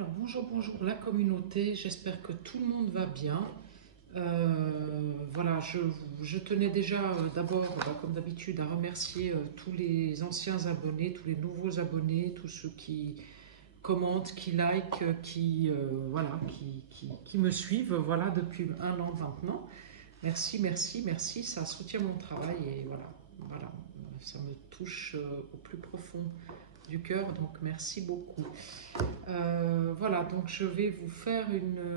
Alors, bonjour, bonjour la communauté, j'espère que tout le monde va bien. Voilà, je tenais déjà d'abord, comme d'habitude, à remercier tous les anciens abonnés, tous les nouveaux abonnés, tous ceux qui commentent, qui likent, voilà, qui me suivent voilà, depuis un an maintenant. Merci, merci, merci, ça soutient mon travail et voilà, ça me touche au plus profond du cœur, donc merci beaucoup. Voilà, donc je vais vous faire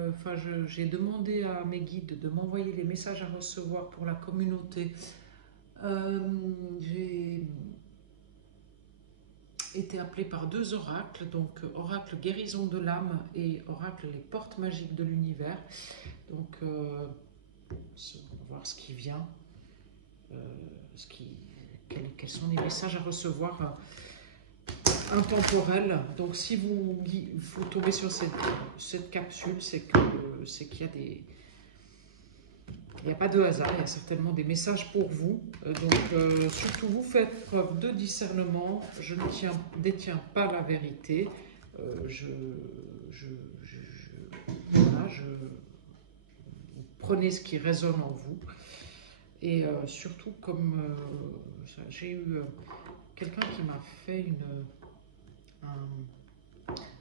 enfin, j'ai demandé à mes guides de m'envoyer les messages à recevoir pour la communauté. J'ai été appelée par deux oracles, donc oracle guérison de l'âme et oracle les portes magiques de l'univers. Donc, on va voir ce qui vient, euh, quels sont les messages à recevoir intemporel. Donc si vous tombez sur cette capsule, c'est qu'il y a il n'y a pas de hasard, il y a certainement des messages pour vous. Donc surtout vous faites preuve de discernement. Je ne détiens pas la vérité. Voilà, prenez ce qui résonne en vous. Et surtout, comme j'ai eu quelqu'un qui m'a fait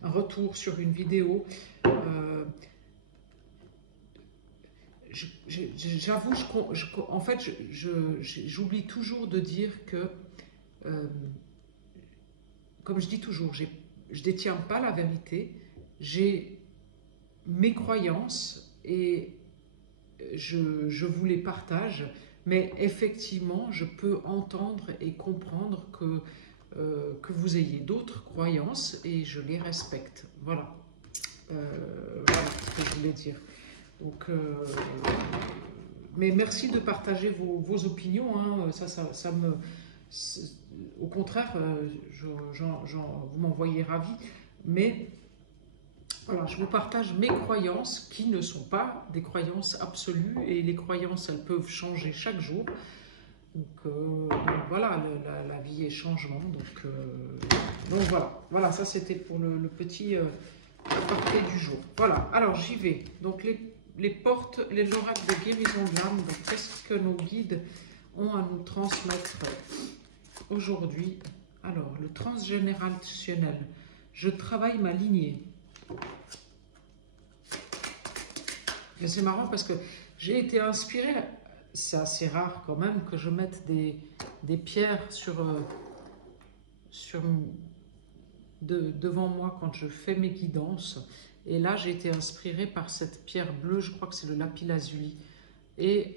un retour sur une vidéo. J'avoue, en fait, j'oublie toujours de dire que, comme je dis toujours, je ne détiens pas la vérité, j'ai mes croyances et je vous les partage, mais effectivement, je peux entendre et comprendre que vous ayez d'autres croyances et je les respecte. Voilà. Voilà ce que je voulais dire. Donc, mais merci de partager vos opinions. Hein. Ça me, au contraire, vous m'envoyez ravi. Mais voilà, je vous partage mes croyances qui ne sont pas des croyances absolues et les croyances, elles peuvent changer chaque jour. Donc voilà, la vie est changement. Donc voilà, ça c'était pour le petit aparté du jour. Voilà, alors j'y vais. Donc les portes, l'oracle de guérison de l'âme. Donc qu'est-ce que nos guides ont à nous transmettre aujourd'hui? Alors, le transgénérationnel. Je travaille ma lignée. Et c'est marrant parce que j'ai été inspirée, c'est assez rare quand même que je mette des pierres devant moi quand je fais mes guidances. Et là, j'ai été inspirée par cette pierre bleue, je crois que c'est le lapis lazuli. Et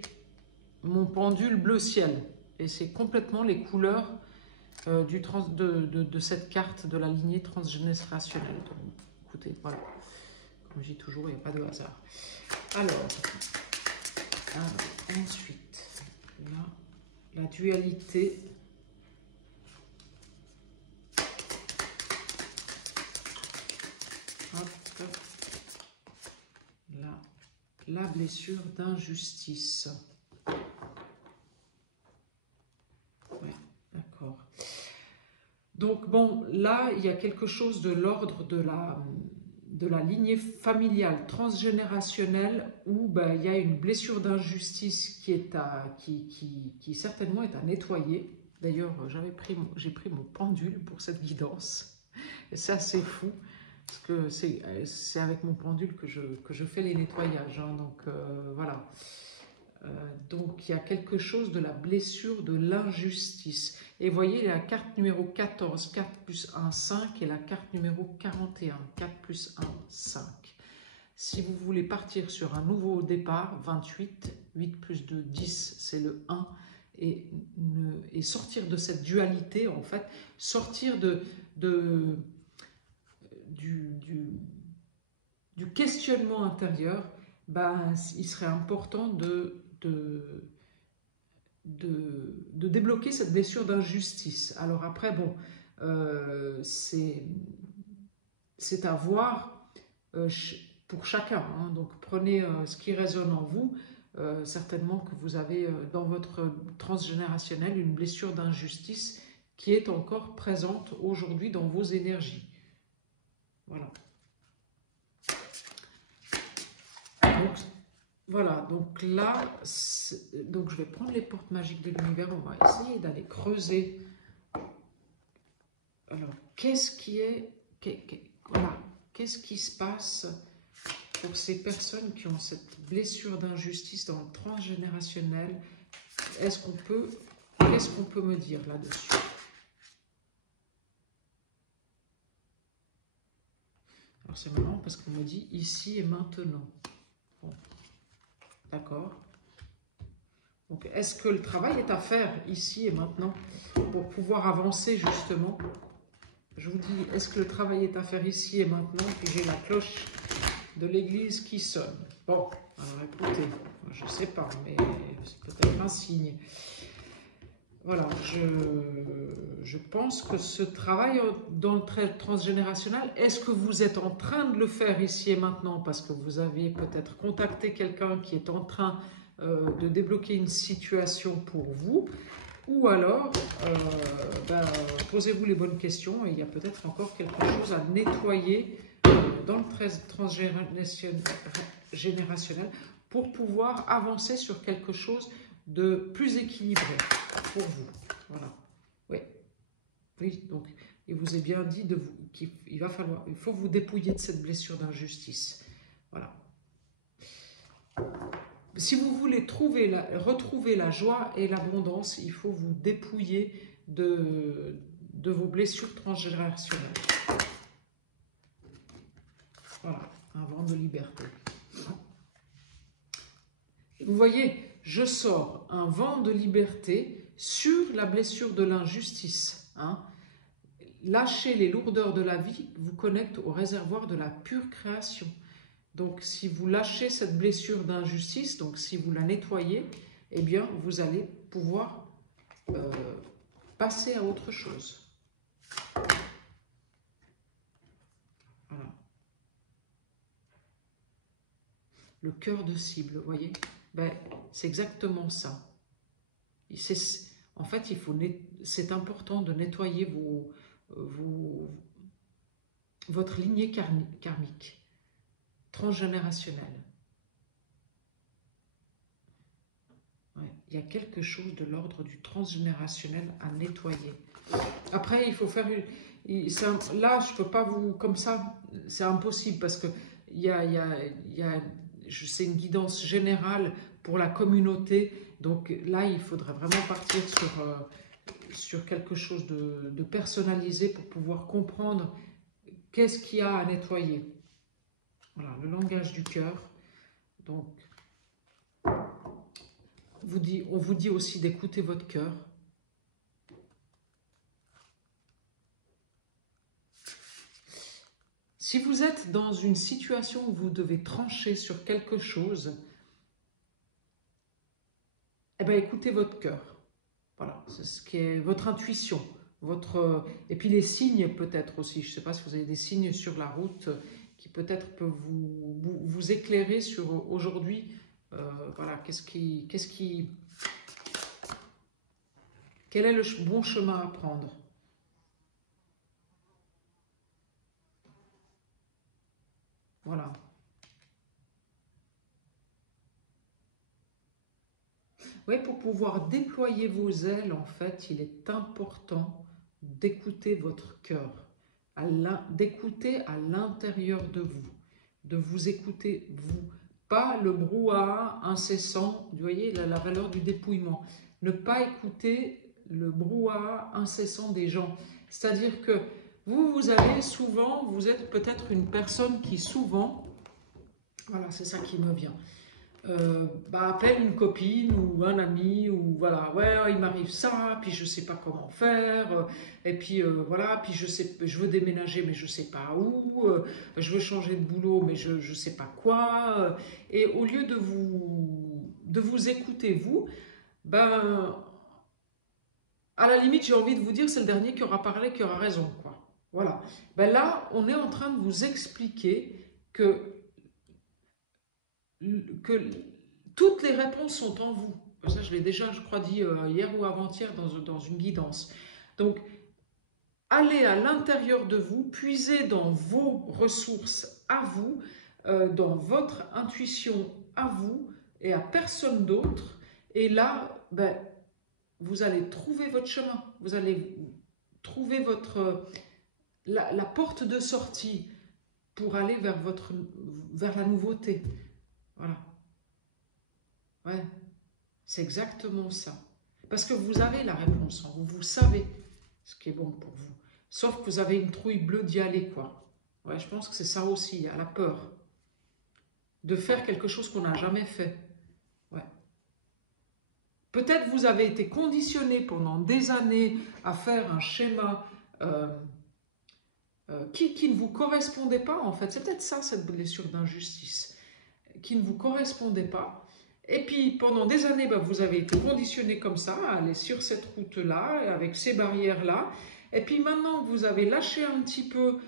mon pendule bleu ciel. Et c'est complètement les couleurs de cette carte de la lignée transgénérationnelle. Donc, écoutez, voilà. Comme je dis toujours, il n'y a pas de hasard. Alors ensuite, là, la dualité. Hop. Là, la blessure d'injustice. Ouais, d'accord. Donc bon, là, il y a quelque chose de l'ordre de la lignée familiale transgénérationnelle où il y a une blessure d'injustice qui certainement est à nettoyer. D'ailleurs, j'ai pris mon pendule pour cette guidance. Et c'est assez fou, parce que c'est avec mon pendule que je fais les nettoyages. Hein, donc voilà. Donc il y a quelque chose de la blessure de l'injustice. Et vous voyez la carte numéro 14, 4 plus 1, 5, et la carte numéro 41, 4 plus 1, 5. Si vous voulez partir sur un nouveau départ, 28, 8 plus 2, 10, c'est le 1, et sortir de cette dualité, en fait, sortir du questionnement intérieur, il serait important de débloquer cette blessure d'injustice. Alors après, bon, c'est à voir pour chacun. Hein. Donc prenez ce qui résonne en vous. Certainement que vous avez dans votre transgénérationnel une blessure d'injustice qui est encore présente aujourd'hui dans vos énergies. Voilà. voilà, donc là, donc je vais prendre les portes magiques de l'univers, on va essayer d'aller creuser. Alors, qu'est-ce qui est, voilà, qu'est-ce qui se passe pour ces personnes qui ont cette blessure d'injustice dans le transgénérationnel? Qu'est-ce qu'on peut me dire là-dessus? Alors c'est marrant parce qu'on me dit ici et maintenant. Bon. D'accord. Donc est-ce que le travail est à faire ici et maintenant pour pouvoir avancer justement? Je vous dis, est-ce que le travail est à faire ici et maintenant? Puis j'ai la cloche de l'église qui sonne. Bon, alors écoutez, je ne sais pas, mais c'est peut-être un signe. Voilà, je pense que ce travail dans le transgénérationnel, est-ce que vous êtes en train de le faire ici et maintenant parce que vous avez peut-être contacté quelqu'un qui est en train de débloquer une situation pour vous, ou alors posez-vous les bonnes questions et il y a peut-être encore quelque chose à nettoyer dans le transgénérationnel pour pouvoir avancer sur quelque chose de plus équilibré pour vous. Voilà. Oui. Oui, donc il vous est bien dit qu'il faut vous dépouiller de cette blessure d'injustice. Voilà. Si vous voulez retrouver la joie et l'abondance, il faut vous dépouiller de vos blessures transgénérationnelles. Voilà, un vent de liberté. Vous voyez, je sors un vent de liberté sur la blessure de l'injustice. Hein. Lâcher les lourdeurs de la vie vous connecte au réservoir de la pure création. Donc, si vous lâchez cette blessure d'injustice, donc si vous la nettoyez, eh bien, vous allez pouvoir passer à autre chose. Voilà. Le cœur de cible, vous voyez, ben, c'est exactement ça. En fait, c'est important de nettoyer votre lignée karmique, transgénérationnelle. Ouais, il y a quelque chose de l'ordre du transgénérationnel à nettoyer. Après, il faut faire là, je ne peux pas vous... Comme ça, c'est impossible parce que c'est une guidance générale pour la communauté. Donc là, il faudrait vraiment partir sur quelque chose de personnalisé pour pouvoir comprendre qu'est-ce qu'il y a à nettoyer. Voilà, le langage du cœur. Donc, on vous dit aussi d'écouter votre cœur. Si vous êtes dans une situation où vous devez trancher sur quelque chose, eh bien, écoutez votre cœur. Voilà, c'est ce qui est votre intuition. Et puis les signes peut-être aussi. Je ne sais pas si vous avez des signes sur la route qui peut-être peuvent vous éclairer sur aujourd'hui. Voilà, quel est le bon chemin à prendre? Voilà. Oui, pour pouvoir déployer vos ailes, en fait, il est important d'écouter votre cœur, d'écouter à l'intérieur de vous écouter vous, pas le brouhaha incessant, vous voyez, la valeur du dépouillement, ne pas écouter le brouhaha incessant des gens, c'est-à-dire que vous êtes peut-être une personne qui souvent, voilà, c'est ça qui me vient, appelle une copine ou un ami, ou voilà, ouais, il m'arrive ça, puis je sais pas comment faire, et puis voilà, puis je veux déménager, mais je sais pas où, je veux changer de boulot, mais je sais pas quoi, et au lieu de vous écouter, vous, ben, à la limite, j'ai envie de vous dire, c'est le dernier qui aura parlé, qui aura raison, quoi. Voilà. Ben là, on est en train de vous expliquer que toutes les réponses sont en vous. Ça, je l'ai déjà, je crois, dit hier ou avant-hier dans une guidance. Donc, allez à l'intérieur de vous, puisez dans vos ressources à vous, dans votre intuition à vous, et à personne d'autre. Et là, ben, vous allez trouver votre chemin. Vous allez trouver la porte de sortie pour aller vers la nouveauté. Voilà. Ouais, c'est exactement ça. Parce que vous avez la réponse en vous, vous savez ce qui est bon pour vous. Sauf que vous avez une trouille bleue d'y aller, quoi. Ouais, je pense que c'est ça aussi, il y a la peur de faire quelque chose qu'on n'a jamais fait. Ouais. Peut-être vous avez été conditionné pendant des années à faire un schéma qui ne vous correspondait pas, en fait. C'est peut-être ça, cette blessure d'injustice, qui ne vous correspondait pas. Et puis, pendant des années, ben, vous avez été conditionné comme ça, à aller sur cette route-là, avec ces barrières-là. Et puis maintenant que vous avez lâché un petit peu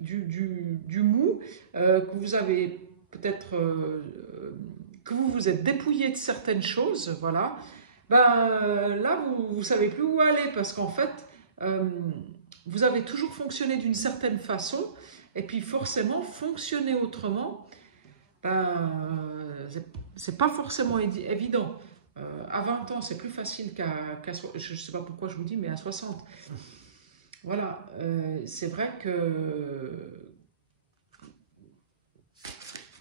du mou, que vous avez peut-être... que vous vous êtes dépouillé de certaines choses, voilà, ben, là, vous ne savez plus où aller, parce qu'en fait, vous avez toujours fonctionné d'une certaine façon, et puis forcément, fonctionner autrement, ben, c'est pas forcément évident. À 20 ans, c'est plus facile qu'à je ne sais pas pourquoi je vous dis, mais à 60. Voilà, c'est vrai que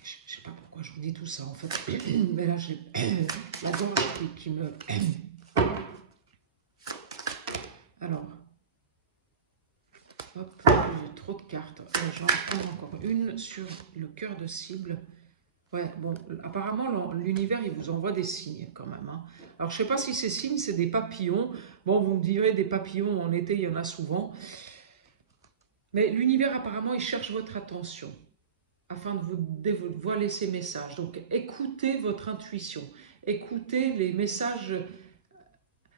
je sais pas pourquoi je vous dis tout ça en fait, mais là j'ai la gorge qui me... Alors, hop, j'ai trop de cartes. J'en prends encore une sur le cœur de cible. Ouais, bon, apparemment, l'univers, il vous envoie des signes quand même. Hein. Alors, je ne sais pas si ces signes, c'est des papillons. Bon, vous me direz, des papillons, en été, il y en a souvent. Mais l'univers, apparemment, il cherche votre attention afin de vous dévoiler ces messages. Donc, écoutez votre intuition. Écoutez les messages.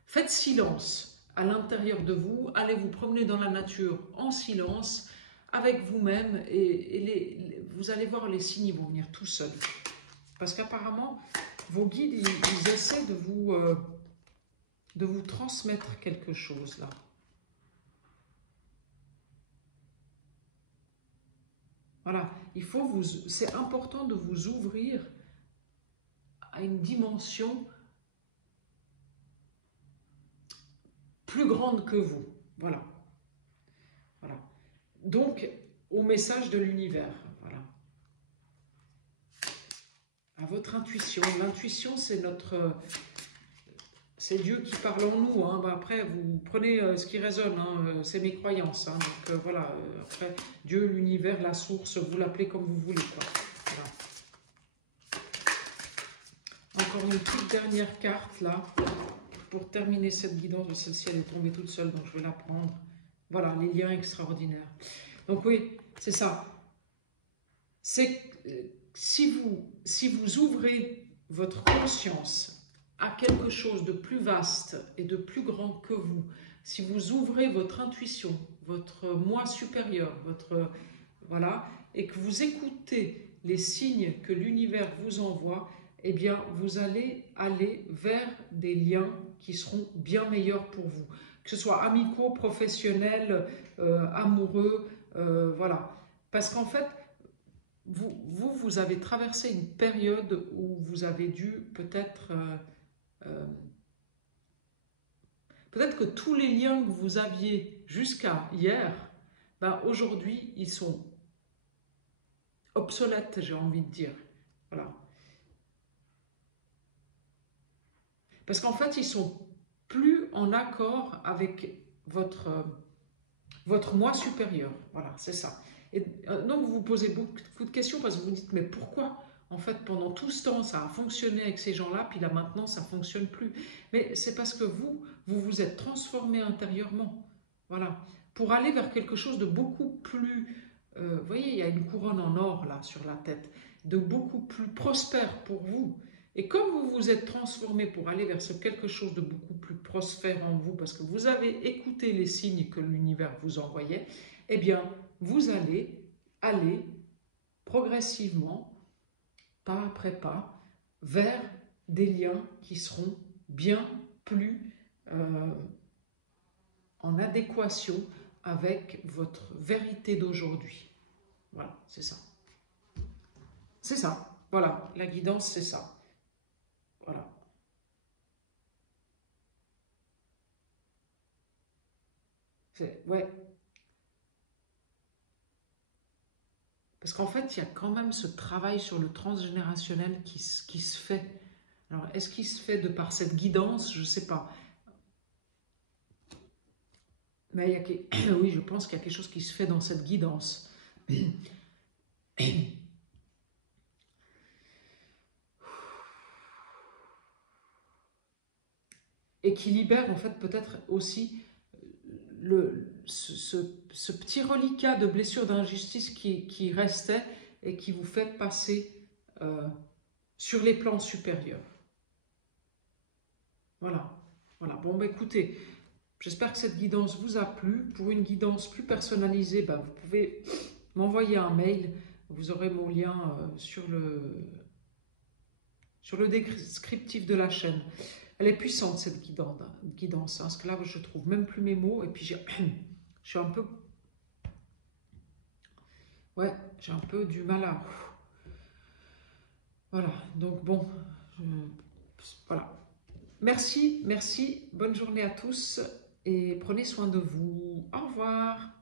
Faites silence à l'intérieur de vous. Allez vous promener dans la nature en silence avec vous-même et vous allez voir les signes, ils vont venir tout seuls. Parce qu'apparemment, vos guides, ils essaient de vous transmettre quelque chose là. Voilà, c'est important de vous ouvrir à une dimension plus grande que vous. Voilà. Voilà. Donc, au message de l'univers. Voilà. À votre intuition. L'intuition, c'est Dieu qui parle en nous. Hein. Ben après, vous prenez ce qui résonne, hein. C'est mes croyances. Hein. Donc voilà, après, Dieu, l'univers, la source, vous l'appelez comme vous voulez. Quoi. Voilà. Encore une toute dernière carte là, pour terminer cette guidance. Celle-ci, elle est tombée toute seule, donc je vais la prendre. Voilà, les liens extraordinaires. Donc oui, c'est ça. C'est si vous ouvrez votre conscience à quelque chose de plus vaste et de plus grand que vous, si vous ouvrez votre intuition, votre moi supérieur, voilà, et que vous écoutez les signes que l'univers vous envoie, eh bien, vous allez aller vers des liens qui seront bien meilleurs pour vous. Que ce soit amicaux, professionnels, amoureux, voilà. Parce qu'en fait, vous avez traversé une période où vous avez dû peut-être que tous les liens que vous aviez jusqu'à hier, ben aujourd'hui, ils sont obsolètes, j'ai envie de dire. Voilà. Parce qu'en fait, ils sont plus en accord avec votre moi supérieur. Voilà, c'est ça. Et donc, vous vous posez beaucoup de questions parce que vous vous dites, mais pourquoi en fait, pendant tout ce temps, ça a fonctionné avec ces gens-là, puis là maintenant, ça ne fonctionne plus. Mais c'est parce que vous vous êtes transformé intérieurement. Voilà. Pour aller vers quelque chose de beaucoup plus... vous voyez, il y a une couronne en or là sur la tête, de beaucoup plus prospère pour vous. Et comme vous vous êtes transformé pour aller vers ce quelque chose de beaucoup plus prospère en vous, parce que vous avez écouté les signes que l'univers vous envoyait, eh bien, vous allez aller progressivement, pas après pas, vers des liens qui seront bien plus en adéquation avec votre vérité d'aujourd'hui. Voilà, c'est ça. C'est ça. Voilà, la guidance, c'est ça. Voilà. Ouais. Parce qu'en fait, il y a quand même ce travail sur le transgénérationnel qui se fait. Alors, est-ce qu'il se fait de par cette guidance? Je ne sais pas. Mais oui, je pense qu'il y a quelque chose qui se fait dans cette guidance. Et qui libère en fait peut-être aussi ce petit reliquat de blessure d'injustice qui restait et qui vous fait passer euh, sur les plans supérieurs. Voilà. Voilà. Bon, bah, écoutez, j'espère que cette guidance vous a plu. Pour une guidance plus personnalisée, bah, vous pouvez m'envoyer un mail. Vous aurez mon lien sur le descriptif de la chaîne. Elle est puissante cette guidance, hein, parce que là je trouve même plus mes mots et puis je suis un peu, ouais, j'ai un peu du mal à, voilà, donc bon, voilà. Merci, merci, bonne journée à tous et prenez soin de vous. Au revoir.